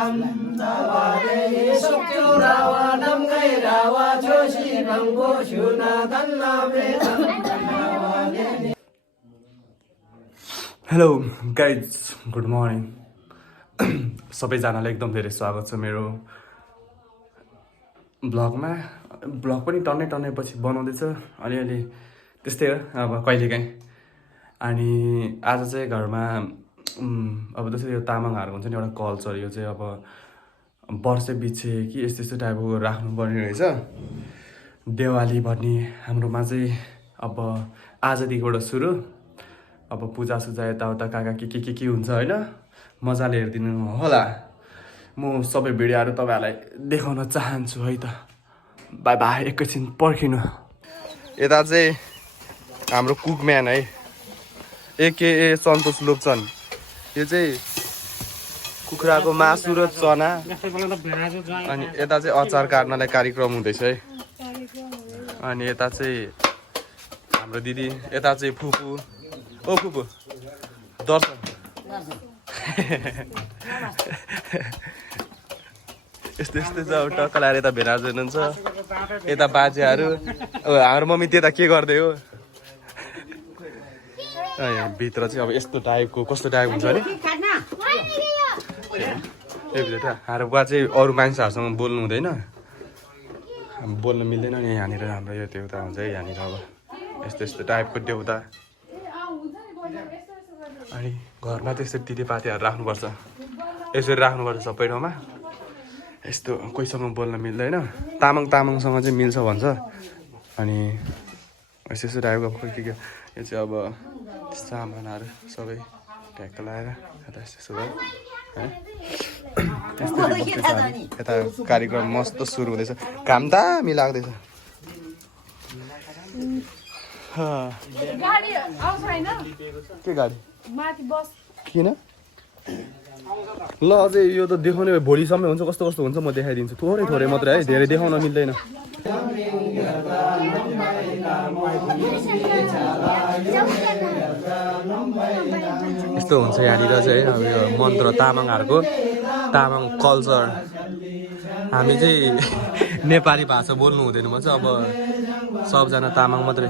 Hello guys, good morning. सबैजनालाई एकदम धेरै स्वागत छ मेरो ब्लगमा। ब्लग पनि टन्नै पछि बनाउँदैछ, अलिअलि त्यस्तै हो अब कहिलेकाहीँ। अनि आज चाहिँ घरमा अब जस्तै यो तामाङहरूको हुन्छ नि एउटा कल्चर, यो चाहिँ अब वर्षै पछि कि यस्तो यस्तो टाइपको राख्नुपर्ने रहेछ। देवाली भन्ने हाम्रोमा चाहिँ अब आजदेखिबाट सुरु। अब पूजासुजा यताउता काका के हुन्छ होइन, मजाले हेरिदिनु होला। म सबै भिडियोहरू तपाईँहरूलाई देखाउन चाहन्छु है त। बाई बाई, एकैछिन पर्खिनु। यता चाहिँ हाम्रो कुकम्यान है, एके सन्तोष लोप्छन्। यो चाहिँ कुखुराको मासु र चना, अनि यता चाहिँ अचार काट्नलाई कार्यक्रम हुँदैछ है। अनि यता चाहिँ हाम्रो दिदी, यता चाहिँ फुपू। ओ फुपू, दर्शन यस्तो यस्तो छ। टक्क लाएर यता भेनाज हुनुहुन्छ, यता बाजेहरू। हाम्रो मम्मी त्यता के गर्दै हो। भित्र चाहिँ अब यस्तो टाइपको कस्तो टाइप हुन्छ नि, हाम्रो बुवा चाहिँ अरू मान्छेहरूसँग बोल्नु हुँदैन, बोल्नु मिल्दैन नि यहाँनिर। हाम्रो यो देउता हुन्छ है यहाँनिर, अब यस्तो यस्तो टाइपको देउता। अनि घरमा त्यस्तो तितेपातीहरू राख्नुपर्छ, यसरी राख्नुपर्छ सबै ठाउँमा। यस्तो कोहीसँग बोल्न मिल्दैन, तामाङसँग चाहिँ मिल्छ भन्छ। अनि यस्तो यस्तो टाइपको खोइ के यो चाहिँ अब सामानहरू सबै ट्याक्क लगाएर यता यस्तो यस्तो भयो है। यता कार्यक्रम मस्त सुरु हुँदैछ, काम दामी लाग्दैछ। के गाडी किन ल, अझै यो त देखाउने भोलिसम्म हुन्छ। कस्तो कस्तो हुन्छ म देखाइदिन्छु, थोरै थोरै मात्रै है, धेरै देखाउन मिल्दैन। यस्तो हुन्छ यहाँनिर चाहिँ अब यो मन्त्र तामाङहरूको, तामाङ कल्चर। हामी चाहिँ नेपाली भाषा बोल्नु हुँदैन भन्छ, अब सबजना तामाङ मात्रै।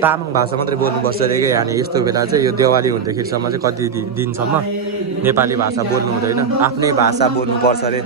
तामाङ भाषा मात्रै बोल्नुपर्छ अरे क्या यहाँनिर। यस्तो बेला चाहिँ यो देवाली हुँदाखेरिसम्म चाहिँ कति दिनसम्म नेपाली भाषा बोल्नु हुँदैन, आफ्नै भाषा बोल्नुपर्छ अरे।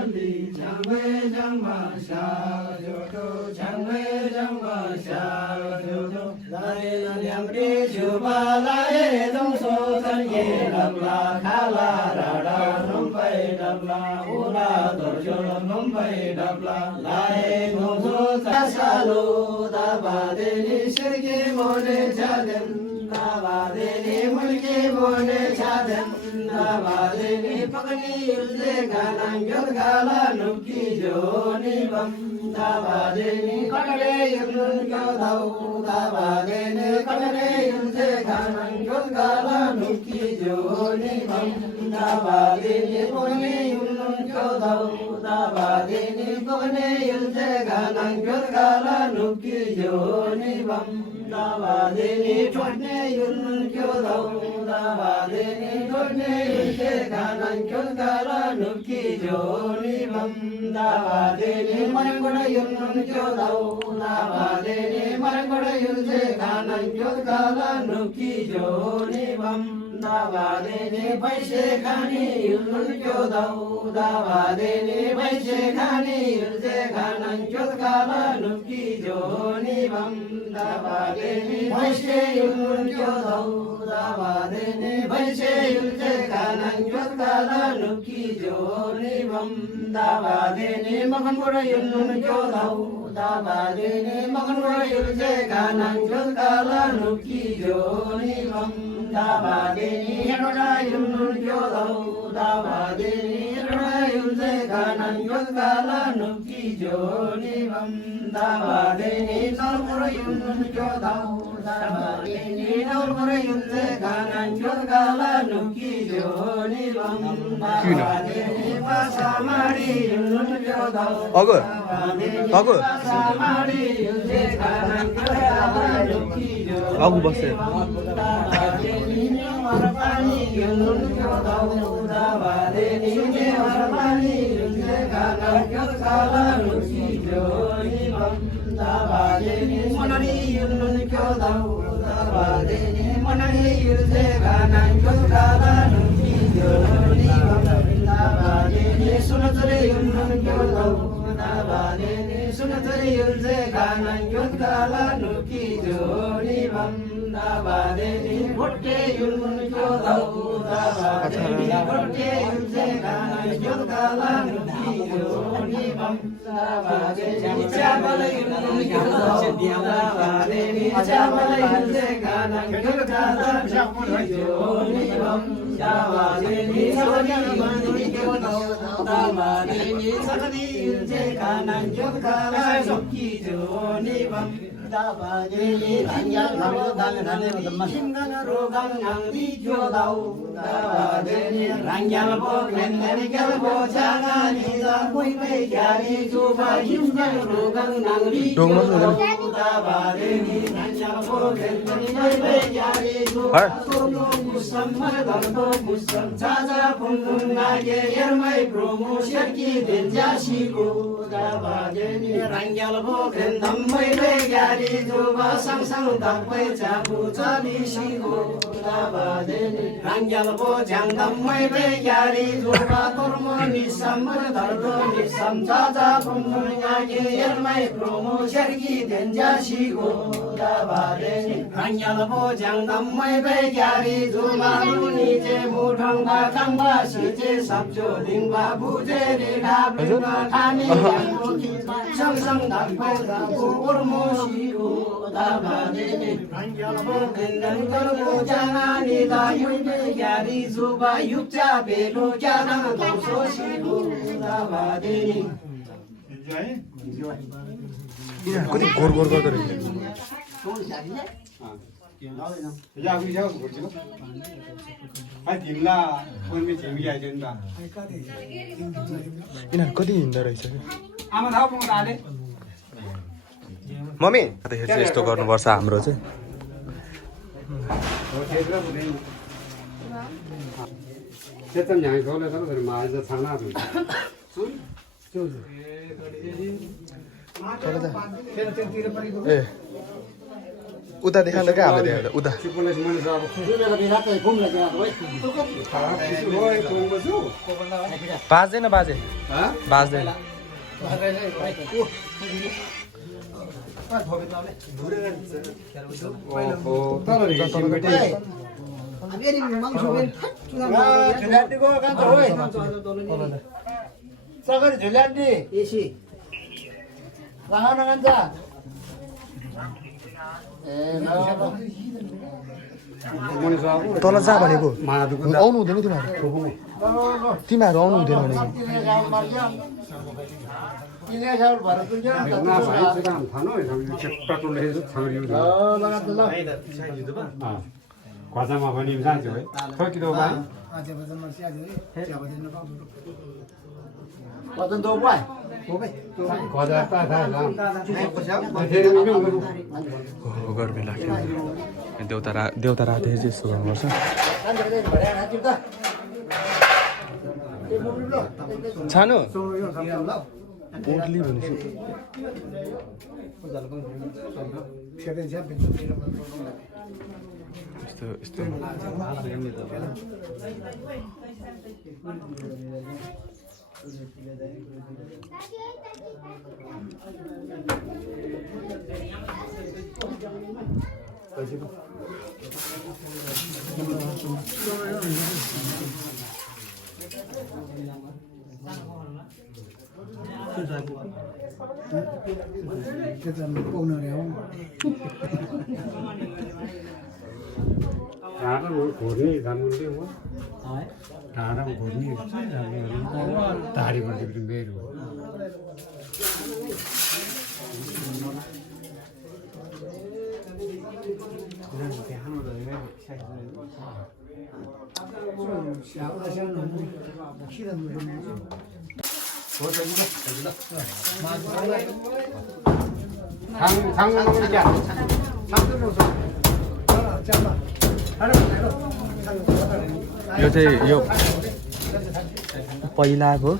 अगु बस्छ warapani yunun kyodau davade nije warapani yunje kana kyodkala nuki joni bam davade ni monari yunun kyodau davade ni monari yunje kana kyodkala nuki joni bam davade ni sunatare yunun kyodau davade ni sunatare yunje kana kyodkala nuki joni bam davade ni botte yunun kyodau davade ni botte yunje kana kyodkala nuki joni bam davade ni chabala yunun kyodau davade ni chabala yunje kana kyodkala nuki joni bam davade ni sabani yunun kyodau davade ni sabani yunje kana kyodkala nuki joni bam davade ni rangyal namo dangane simganaro gangang di kyodau davade ni rangyal bo glenene kyal bo jangani da koi pe kyari juba simganaro gangang di kyodau davade ni rangyal bo glenene koi pe kyari juba sono musam margando musam chaja pungunga ye yermai promotion ki denja shigo davade ni rangyal bo glenam mai pe kyari juba sang sang dam pai chabu chali shigo davade ni rangyal bo jangdam mai pe kyari juba tormo ni samar dardo ni samchaja pungunga ye yermai promotion ki denja shigo davade ni rangyal bo jangdam mai pe kyari juba ni je muthang ba kang ba si je sabjo ding ba bu je ri da bu ba thani yang bo ki sang sang dam pai chabu ormo shigo davade ni rangyal bo kendan kar bo jangani da yui pe kyari juba yukcha belo kyana do so shigo davade ni कति गोर गोर गर्दो रहेछ यिनीहरू कति हिँड्दो रहेछ mummy अन्तखेरि चाहिँ यस्तो गर्नुपर्छ हाम्रो चाहिँ ए उता देखाउँदा क्या हामीले देखाउँदा उता बाज्दैन बाजे बाज्दैन सगरी झुल्यान्डी एसी राहन गन्छ तल जा भनेको आउनु हुँदैन तिमीहरू आउनु हुँदैन 과자만 많이 사죠. 거기도 많이. बदन दो पाए 과자 따다라. गर्मी लाग्यो देउता राते चाहिँ यस्तो गर्नुपर्छ छानु पोटली भनेपछि यस्तो यस्तो 다른 고리 담는데 뭐? 다른 고리 다리 벌리기 매로. 장난 먹는 게 아니야. यो चाहिँ यो पहिलाको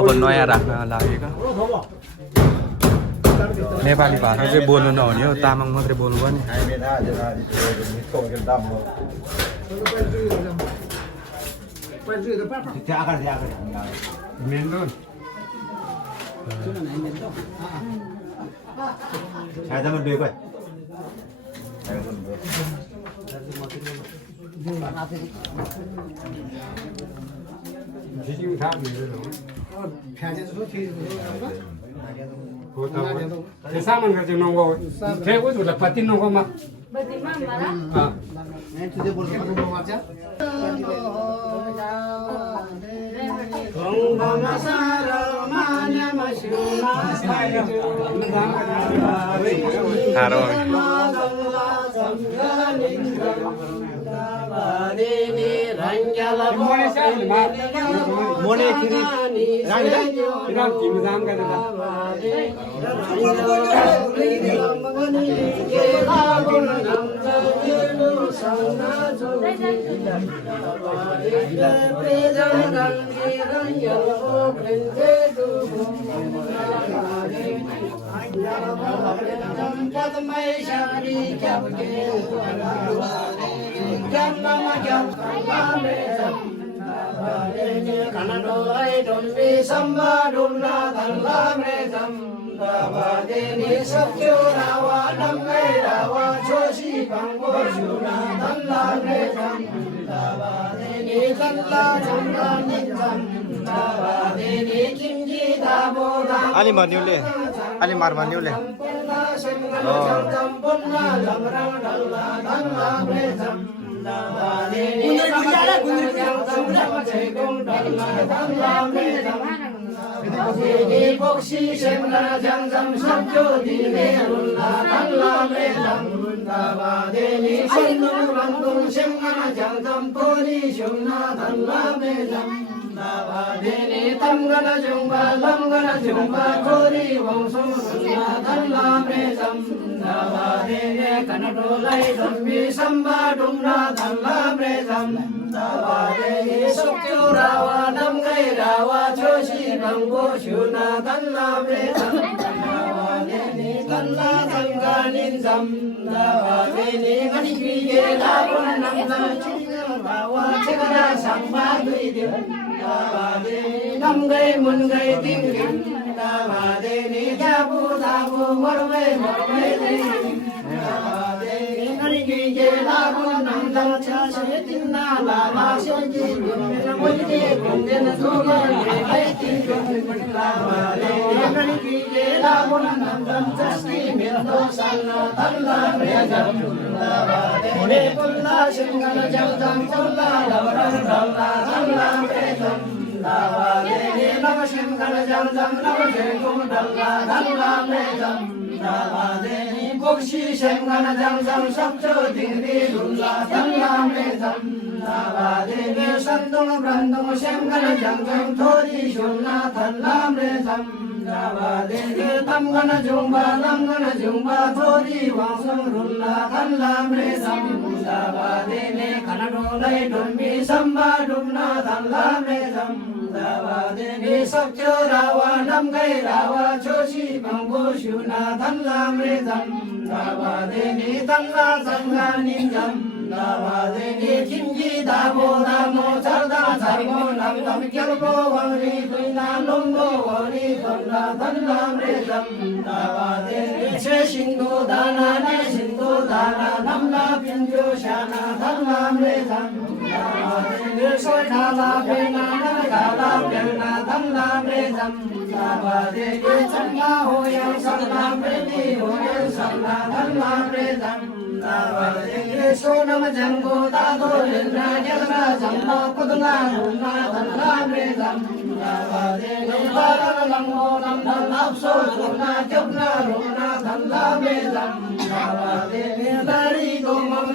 अब नयाँ राख्न लागेको नेपाली भाषा चाहिँ बोल्नु नहुने हो तामाङ मात्रै बोल्नु पर्ने main road Thế sao mà người nông ngồi? Thế có chủ là phát tin nông không mà? Mone kiri, Kita kim jam ka da. Kanadolai donmi samba dumna dalla mezam dabade ni sabjo rawa damai rawa choshi bangbo shuna dalla mezam dabade ni dalla jamba nizam dabade ni kimji dabo dam Ali maniule Ali mar maniule Kanadolai donmi samba dumna dalla mezam dabade sokyo rawa namgai rawa choshi bangbo shuna dalla mezam dabade ni dalla sanga ninzam dabade ni mani kriye labon namda chunga bawa chegara samba duidim dabade namgai mungai tingim dabade ni jabu dabu morwe morwe Bokshi shengana jamzam sabcho dingri lulla dhamma mezam dabade ne sandung brandung shengana jamzam thori shunna dhamma mezam dabade ne tamgana jumba thori wangsam lulla dhamma mezam dabade ne kanadolai donmi samba dumna dhamma mezam dabade ne sabcho rawa namgai rawa choshi bangbo shuna dhamma mezam dabade ni dalla sanga ninjam dabade ni kimji dabo damo charda charmo nam nam kyalbo wari tuina lombo wari dalla dalla mezam dabade ni che shingo dana namla pinjo shana dalla mezam dabade ni soy kala pena dalla mezam dabade ni changa hoya sarna preti hoya sarna dhamma mezam dabade ni sonam jango dado lendra yadra jamba kudna rumna dhamma mezam dabade ni baran lammo nam apso rumna jabna rumna dhamma mezam dabade ni lari domam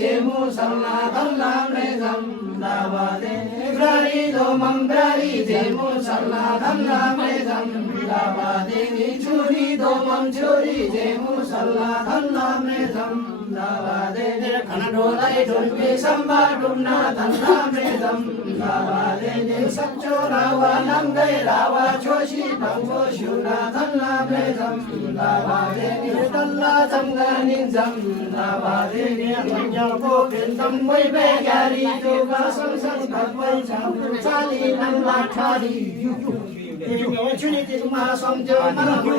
jemu sarna dhamma mezam dabade ni brari jemu sarna dhamma mezam dabade ni churi domam churi jemu sarna dhamma mezam दाबादेने खनडोलाई ढुम्बी सम्बा डुम्ना धन्ना मृदम दाबादेने सच्चो रावा नङ्गै रावा छोसी भङ्गो शिउना धन्ना मृदम दाबादेने तल्ला जङ्गा निजम दाबादेने मन्यको पेन्तम वैबे ग्यारी जोगा संसङ भगवै चाली नम्ला ठारी चुनितिमा सम्झो मरबु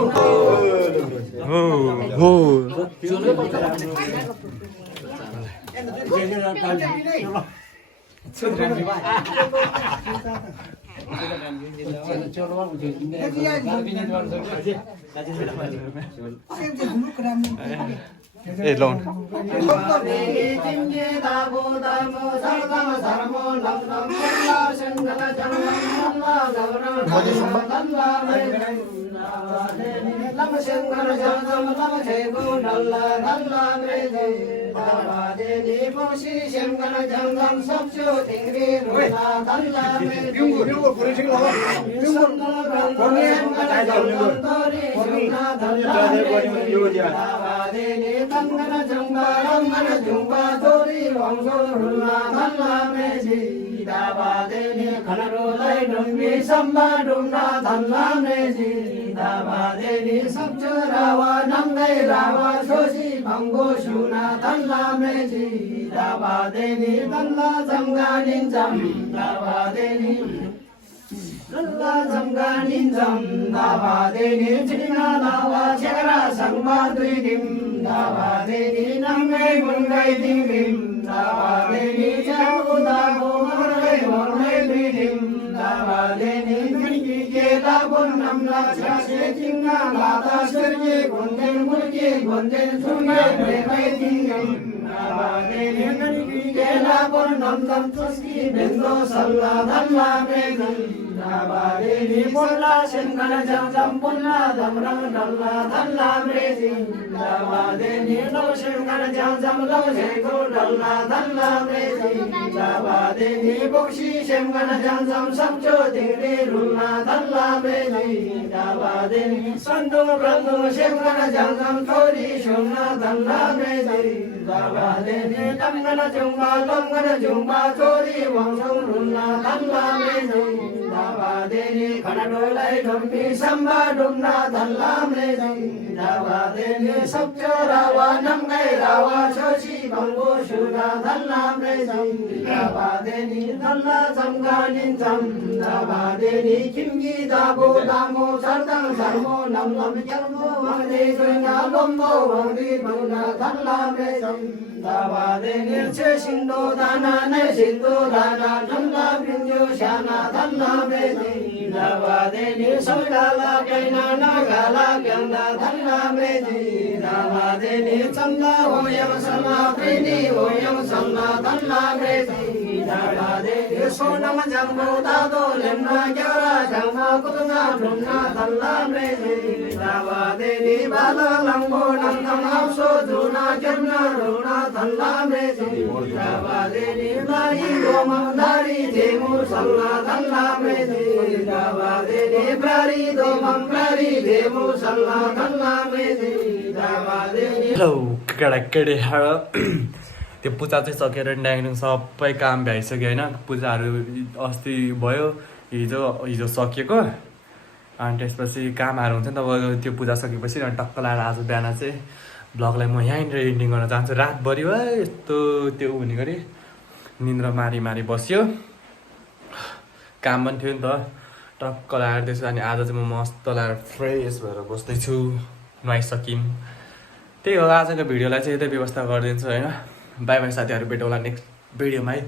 ए लौ तिमजे दाबो दामो सर्दम धर्मो लम्लम सल्ला सङ्गल जङ्गम मल्ला गौरव धन्ला लम सङ्गल जङ्गम लम छेगो डल्ला धन्ला मृदे दाबादेनी पक्षी सङ्गल जङ्गम सब्चो तिङ्ग्री रुला धन्ला मृदे सङ्गल ब्रह्म सङ्गल जङ्गम तोरी सुना धन्ला मृदे दाबादेनी तङ्गल जङ्गा रङ्गल जुङ्गा तोरी वंशो रुला धन्ला मृदे दाबादेनी खनडोलाई ढुम्बी सम्बा डुम्ना धन्ला मृदे दाबादेनी सब्चो रावा नङ्गै रावा छोसी भङ्गो शिउना धन्ला मृदे दाबादेनी तल्ला जङ्गा निजम दाबादेनी तल्ला जङ्गा निजम दाबादेनी चिना दावा छेरा सङ्गमा दुई दिम दाबादेनी नङ्गै मुङ्गै दिम दाबादेनी च्याउ दाबो मर्गै मर्गै दुई दिम दाबादेनी गणकी के दाबो नम्ला छासे चिङ्गा लादा स्वर्गे गुन्देन मुर्गे गुन्देन सुङ्गै प्रेमै दिङ्गै दाबादेनी गणकी के दाबो नम्दम तुस्की बेन्दो सल्ला धन्ला मृदम दाबादेनी बोल्ला सङ्गल जङ्गम बोल्ला दमरङ डल्ला धन्ला मृदे दाबादेनी लौ सङ्गल जङ्गम लौ झेगो डल्ला धन्ला मृदे दाबादेनी बोक्सी सङ्गल जङ्गम सब्चो तिङ्ग्री रुल्ला धन्ला मृदे दाबादेनी सन्दो ब्रह्म सङ्गल जङ्गम थोरी सुना धन्ला मृदे दाबादेनी तङ्गल जुम्बा लङ्गल जुम्बा थोरी वंशौ रुल्ला धन्ला मृदे दाबादेनी खनडोलाई ढुम्बी सम्बा डुम्ना धन्ला मृदे दाबादेनी सब्चो रावा नङ्गै रावा छोसी भङ्गो शिउना धन्ला मृदे दाबादेनी तल्ला जङ्गा निजम दाबादेनी किम्गी दाबो दामो सर्दङ धर्मो नम्लम क्याल्मो वङ्दे जोइना लोम्बो वङ्दी भङ्ना धन्ला मृदे दाबादेनी छे सिन्धो दाना नै सिन्धो दाना धन्ला बिन्जो श्याना धन्ला मृदे दाबादेनी सौगाला कैना नागाला क्यान्दा धन्ला मृदे दाबादेनी चन्दा होयम सल्ला प्रेनी होयम सल्ला धन्ला मृदे दाबादेनी सोनम जङ्गो दादो लेम्ना ग्यारा जङ्गा कुतुङ्गा ढुङ्गा धन्ला मृदे दाबादेनी बाला लङ्गो नन्दम हप्सो धुना क्याम्ना ढुङ्गा धन्ला मृदे दाबादेनी लाई गोमम दारी धेमु सल्ला धन्ला मृदे दाबादेनी प्रारी दोमम प्रारी धेमु सल्ला धन्ला मृदे दाबादेनी हेलो केटाकेटीहरू त्यो पूजा चाहिँ सकेर ड्याङडुङ सबै काम भ्याइसक्यो होइन पूजाहरू अस्ति भयो हिजो सकिएको अनि त्यसपछि कामहरू हुन्छ नि त अब त्यो पूजा सकेपछि टक्क लाएर आज बिहान चाहिँ भ्लगलाई म यहीँनिर एन्डिङ गर्न चाहन्छु रातभरि है यस्तो त्यो हुने गरी निन्द्रा मारी मारी बस्यो काम पनि थियो नि त टक्क लाएर त्यसो अनि आज चाहिँ म मस्त लाएर फ्रेस भएर बस्दैछु नुहाइसक्यौँ त्यही हो आजको भिडियोलाई चाहिँ यतै व्यवस्था गरिदिन्छु होइन बाई बाई साथीहरू भेटौँला नेक्स्ट भिडियोमा है।